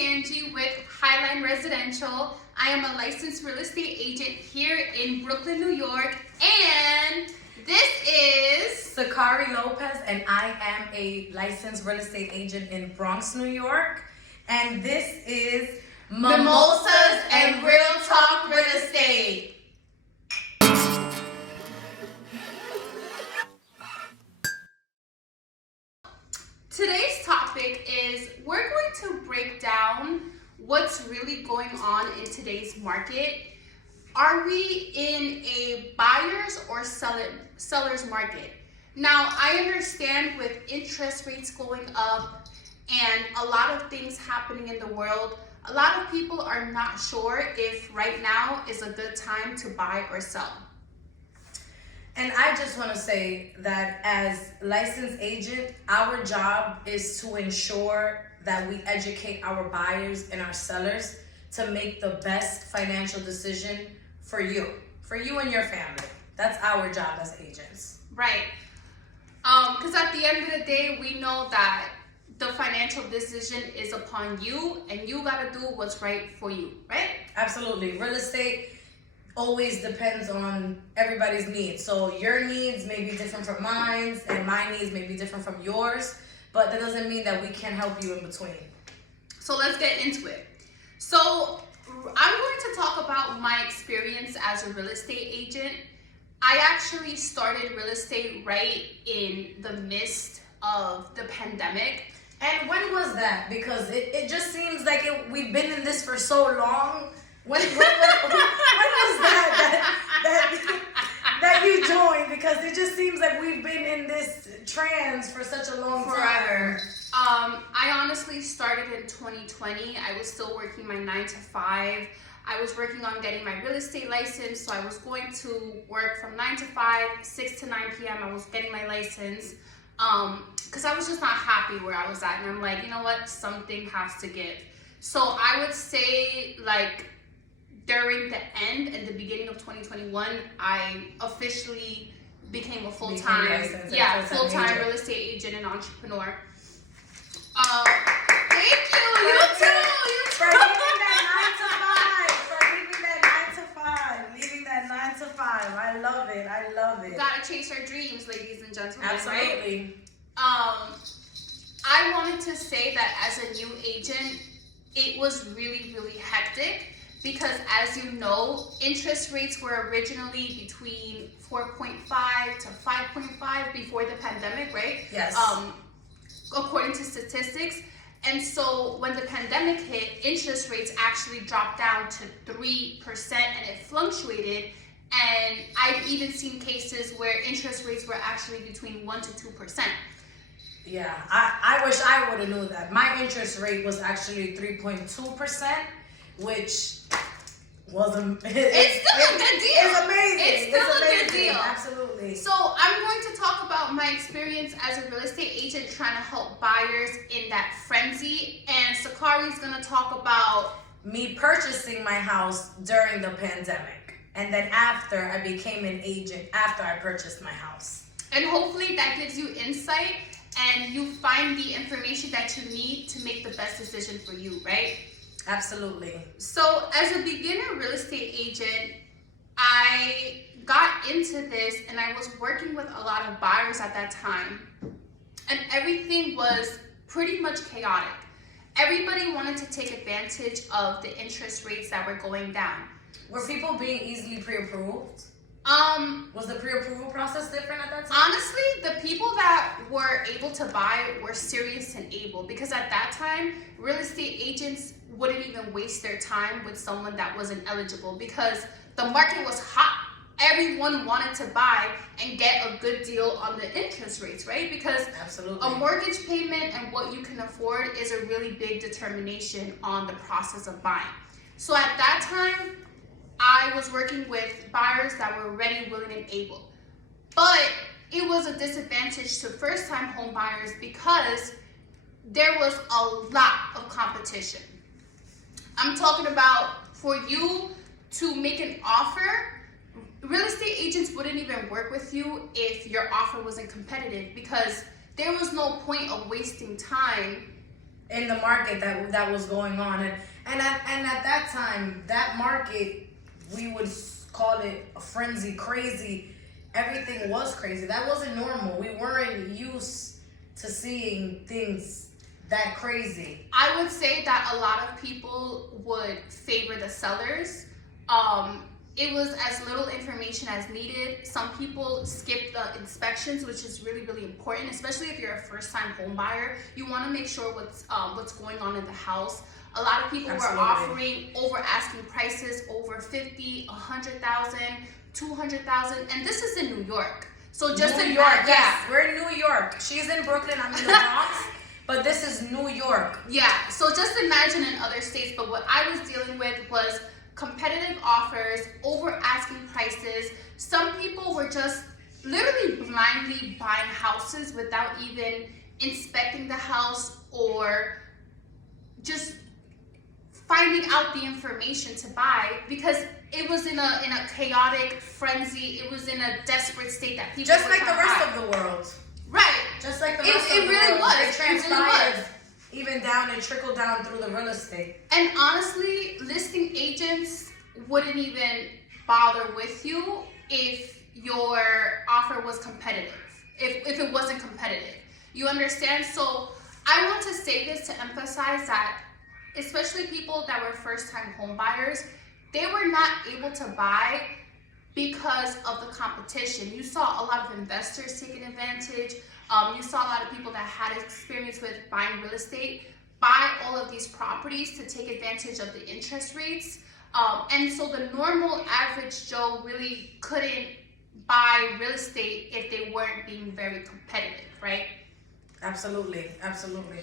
Sanji with Highline Residential. I am a licensed real estate agent here in Brooklyn, New York, and this is Sakari Lopez, and I am a licensed real estate agent in Bronx, New York, and this is Mimosas and Real Talk Real Estate. Today's topic is we're going to break down what's really going on in today's market. Are we in a buyer's or seller's market? Now, I understand with interest rates going up and a lot of things happening in the world, a lot of people are not sure if right now is a good time to buy or sell. And I just want to say that as licensed agent, our job is to ensure that we educate our buyers and our sellers to make the best financial decision for you and your family. That's our job as agents. Right. Because at the end of the day, we know that the financial decision is upon you and you got to do what's right for you, right? Absolutely. Real estate always depends on everybody's needs. So your needs may be different from mine, and my needs may be different from yours, but that doesn't mean that we can't help you in between. So let's get into it. So I'm going to talk about my experience as a real estate agent. I actually started real estate right in the midst of the pandemic. And when was that? Because it just seems like we've been in this for so long. When was that you joined? Because it just seems like we've been in this trance for such a long time. I honestly started in 2020. I was still working my 9 to 5. I was working on getting my real estate license. So I was going to work from 9 to 5, 6 to 9 p.m. I was getting my license. Because I was just not happy where I was at. And I'm like, you know what? Something has to give. So I would say like during the end and the beginning of 2021, I officially became a full-time real estate agent and entrepreneur. Thank you. You too. For leaving that 9 to 5. I love it. Gotta chase our dreams, ladies and gentlemen. Absolutely. Right? I wanted to say that as a new agent, it was really, really hectic because, as you know, interest rates were originally between 4.5 to 5.5 before the pandemic, right? Yes. According to statistics. And so when the pandemic hit, interest rates actually dropped down to 3% and it fluctuated. And I've even seen cases where interest rates were actually between 1 to 2%. Yeah, I wish I would have known that. My interest rate was actually 3.2%, which was it's still a good deal. It's amazing. It's still a good deal. Absolutely. So I'm going to talk about my experience as a real estate agent trying to help buyers in that frenzy. And Sakari's going to talk about me purchasing my house during the pandemic. And then after I became an agent after I purchased my house. And hopefully that gives you insight and you find the information that you need to make the best decision for you, right? Absolutely. So as a beginner real estate agent, I got into this and I was working with a lot of buyers at that time. And everything was pretty much chaotic. Everybody wanted to take advantage of the interest rates that were going down. Were people being easily pre-approved? Was the pre-approval process different at that time? Honestly, the people that were able to buy were serious and able, because at that time, real estate agents wouldn't even waste their time with someone that wasn't eligible because the market was hot. Everyone wanted to buy and get a good deal on the interest rates, right? Because Absolutely. A mortgage payment and what you can afford is a really big determination on the process of buying. So at that time, I was working with buyers that were ready, willing, and able. But it was a disadvantage to first-time home buyers because there was a lot of competition. I'm talking about for you to make an offer, real estate agents wouldn't even work with you if your offer wasn't competitive because there was no point of wasting time in the market that was going on, and at that time, that market, we would call it a frenzy, crazy. Everything was crazy. That wasn't normal. We weren't used to seeing things that crazy. I would say that a lot of people would favor the sellers. It was as little information as needed. Some people skip the inspections, which is really, really important, especially if you're a first-time home buyer. You want to make sure what's going on in the house. A lot of people Absolutely. were offering over asking prices, over 50, 100,000, 200,000, and this is in New York. So just New in York, that, yes, we're in New York. She's in Brooklyn. I'm in the Bronx, but this is New York. Yeah, so just imagine in other states, but what I was dealing with was competitive offers, over asking prices. Some people were just literally blindly buying houses without even inspecting the house or just finding out the information to buy because it was in a chaotic frenzy. It was in a desperate state that people Just were like the trying to rest buy. of the world. Right. Just like the It- rest it of the really world. was. It It really transpired was. even down and trickled down through the real estate. And honestly, listing agents wouldn't even bother with you if your offer was competitive, if it wasn't competitive. You understand? So I want to say this to emphasize that, especially people that were first-time home buyers, they were not able to buy because of the competition. You saw a lot of investors taking advantage. You saw a lot of people that had experience with buying real estate buy all of these properties to take advantage of the interest rates. And so the normal average Joe really couldn't buy real estate if they weren't being very competitive, right? Absolutely, absolutely.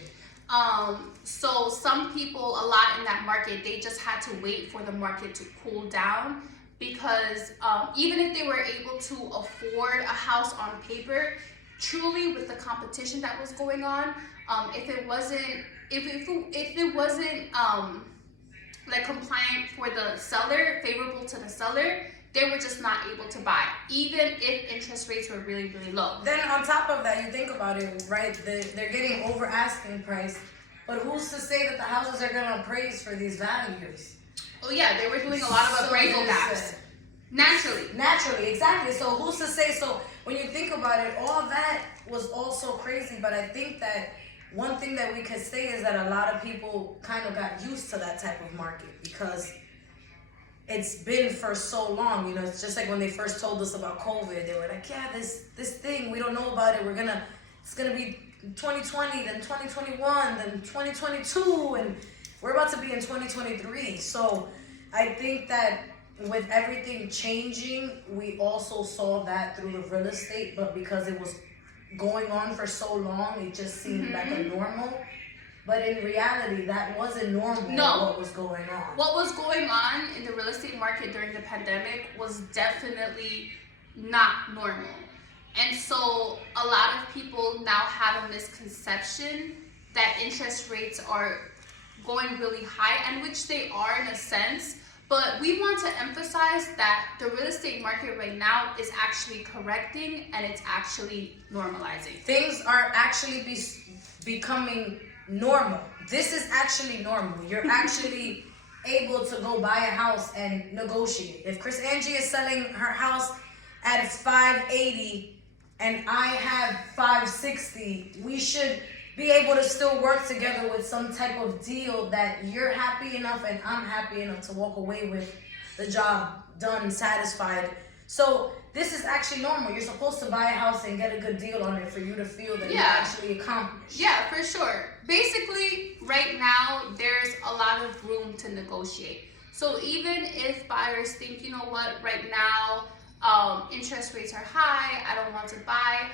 So some people, a lot in that market, they just had to wait for the market to cool down because even if they were able to afford a house on paper, truly with the competition that was going on, if it wasn't like compliant for the seller, favorable to the seller, they were just not able to buy, even if interest rates were really, really low. Then on top of that, you think about it, right? They're getting over asking price, but who's to say that the houses are gonna appraise for these values? Oh yeah, they were doing a lot of appraisal gaps. Naturally. Exactly. So who's to say? So when you think about it, all that was also crazy. But I think that one thing that we could say is that a lot of people kind of got used to that type of market because it's been for so long. You know, it's just like when they first told us about COVID, they were like, yeah, this thing, we don't know about it. It's gonna be 2020, then 2021, then 2022, and we're about to be in 2023. So I think that with everything changing, we also saw that through the real estate, but because it was going on for so long, it just seemed like a normal. But in reality, that wasn't normal. No. What was going on? What was going on in the real estate market during the pandemic was definitely not normal. And so a lot of people now have a misconception that interest rates are going really high, and which they are in a sense. But we want to emphasize that the real estate market right now is actually correcting and it's actually normalizing. Things are actually becoming normal. This is actually normal. You're actually able to go buy a house and negotiate. If Chris Angie is selling her house at $580 and I have $560, we should be able to still work together with some type of deal that you're happy enough and I'm happy enough to walk away with the job done, satisfied. So this is actually normal. You're supposed to buy a house and get a good deal on it for you to feel that you actually accomplished. Yeah, for sure. Basically, right now, there's a lot of room to negotiate. So even if buyers think, you know what, right now, interest rates are high, I don't want to buy,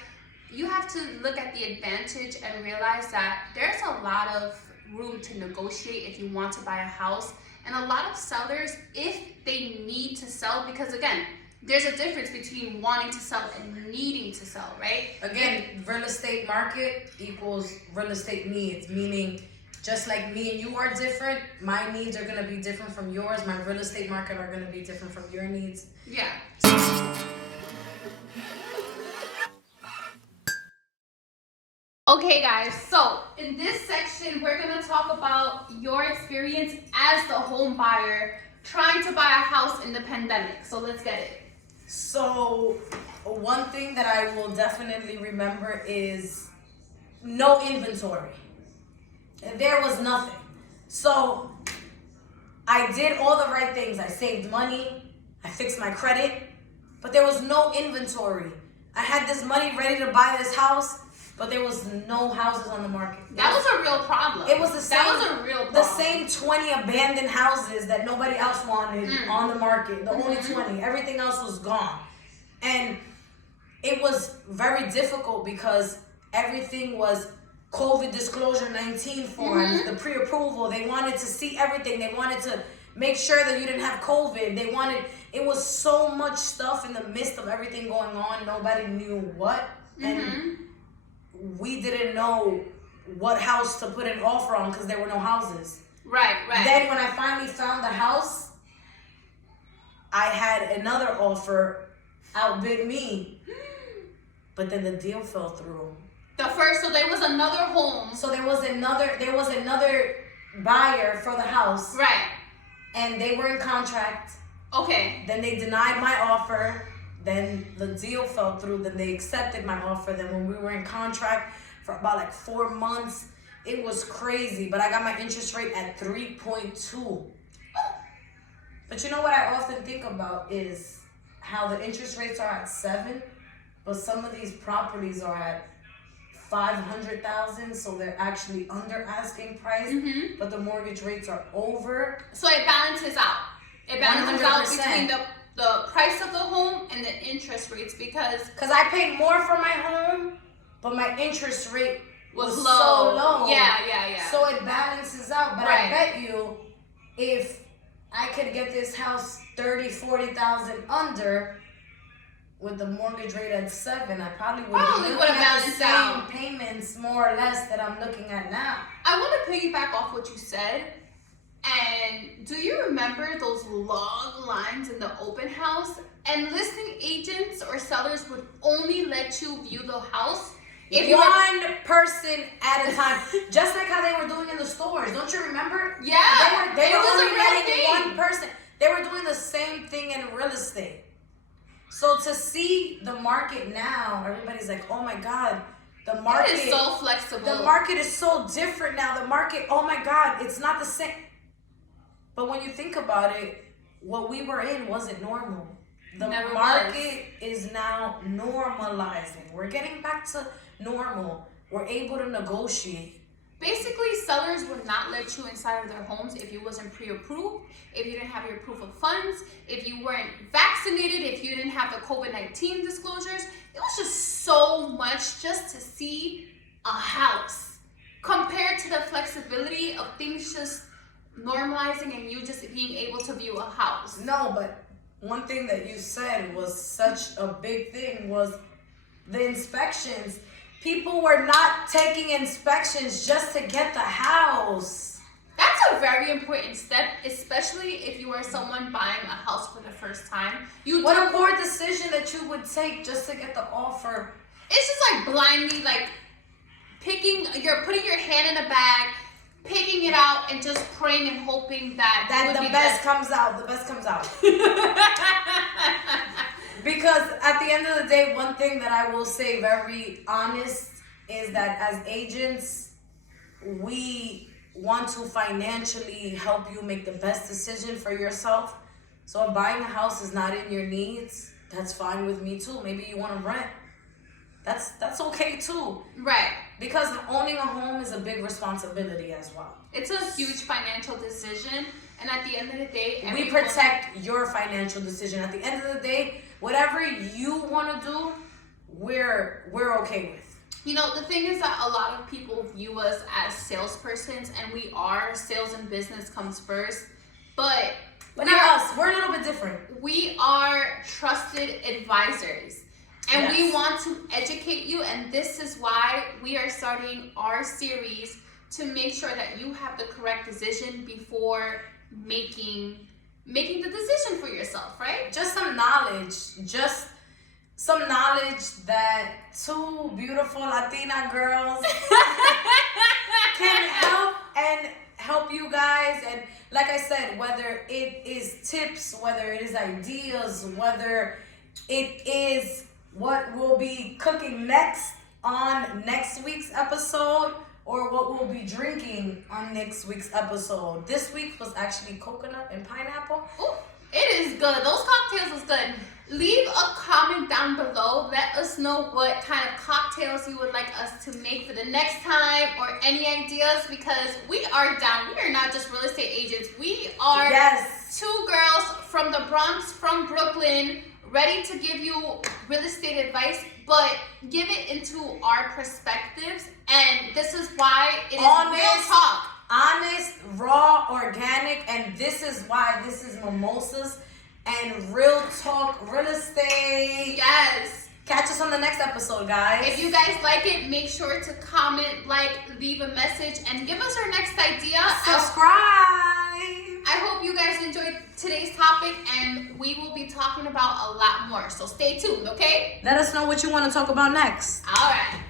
you have to look at the advantage and realize that there's a lot of room to negotiate if you want to buy a house. And a lot of sellers, if they need to sell, because again, there's a difference between wanting to sell and needing to sell, right? Again, real estate market equals real estate needs, meaning just like me and you are different, my needs are gonna be different from yours, my real estate market are gonna be different from your needs. Yeah. Okay, guys, so in this section, we're going to talk about your experience as the home buyer trying to buy a house in the pandemic. So let's get it. So, one thing that I will definitely remember is no inventory. There was nothing. So, I did all the right things. I saved money, I fixed my credit, but there was no inventory. I had this money ready to buy this house, but there was no houses on the market. That was a real problem. It was the same. That was a real problem. The same 20 abandoned houses that nobody else wanted on the market. The only 20. Everything else was gone. And it was very difficult because everything was COVID disclosure 19 forms, the pre-approval. They wanted to see everything. They wanted to make sure that you didn't have COVID. It was so much stuff in the midst of everything going on. Nobody knew what. And we didn't know what house to put an offer on because there were no houses. Right. Then when I finally found the house, I had another offer outbid me. But then the deal fell through. So there was another home. So there was another buyer for the house. Right. And they were in contract. Okay. Then they denied my offer. Then the deal fell through. Then they accepted my offer. Then when we were in contract for about like 4 months, it was crazy. But I got my interest rate at 3.2. But you know what I often think about is how the interest rates are at 7, but some of these properties are at 500,000, so they're actually under asking price, but the mortgage rates are over. So it balances out. It balances out 100%. between the price of the home and the interest rates because I paid more for my home, but my interest rate was low. so low. Yeah. So it balances out. But Right. I bet you, if I could get this house 30,000-40,000 under, with the mortgage rate at 7, I probably would Probably be would looking have at the balanced same out. payments more or less that I'm looking at now. I want to piggyback off what you said. And do you remember those long lines in the open house? And listing agents or sellers would only let you view the house if you were... One person at a time, just like how they were doing in the stores. Don't you remember? Yeah, they it were was a only real letting thing. one person. They were doing the same thing in real estate. So to see the market now, everybody's like, "Oh my God, the market It is so flexible. The market is so different now. The market, oh my God, it's not the same." But when you think about it, what we were in wasn't normal. The Never market is now normalizing. We're getting back to normal. We're able to negotiate. Basically, sellers would not let you inside of their homes if you wasn't pre-approved, if you didn't have your proof of funds, if you weren't vaccinated, if you didn't have the COVID-19 disclosures. It was just so much just to see a house compared to the flexibility of things just normalizing and you just being able to view a house. No, but one thing that you said was such a big thing was the inspections. People were not taking inspections just to get the house. That's a very important step, especially if you are someone buying a house for the first time. What a poor decision that you would take just to get the offer. It's just like blindly, like you're putting your hand in a bag, picking it out, and just praying and hoping that the best comes out. The best comes out. Because at the end of the day, one thing that I will say very honest is that as agents, we want to financially help you make the best decision for yourself. So if buying a house is not in your needs, that's fine with me too. Maybe you want to rent. That's okay too. Right. Because owning a home is a big responsibility as well. It's a huge financial decision. And at the end of the day, We protect your financial decision. At the end of the day, whatever you want to do, we're okay with. You know, the thing is that a lot of people view us as salespersons, and we are. Sales and business comes first. But not us. We're a little bit different. We are trusted advisors. And Yes. we want to educate you, and this is why we are starting our series to make sure that you have the correct decision before making the decision for yourself, right? Just some knowledge. Just some knowledge that two beautiful Latina girls can help you guys. And like I said, whether it is tips, whether it is ideas, whether it is what we'll be cooking next on next week's episode, or what we'll be drinking on next week's episode. This week was actually coconut and pineapple. Ooh, it is good. Those cocktails is good. Leave a comment down below. Let us know what kind of cocktails you would like us to make for the next time, or any ideas, because we are down. We are not just real estate agents. We are two girls from the Bronx, from Brooklyn, ready to give you real estate advice, but give it into our perspectives. And this is why it is real talk. Honest, raw, organic, and this is why this is Mimosas and Real Talk Real Estate. Yes. Catch us on the next episode, guys. If you guys like it, make sure to comment, like, leave a message, and give us our next idea. Subscribe. I hope you guys enjoyed today's topic, and we will be talking about a lot more. So stay tuned, okay? Let us know what you want to talk about next. All right.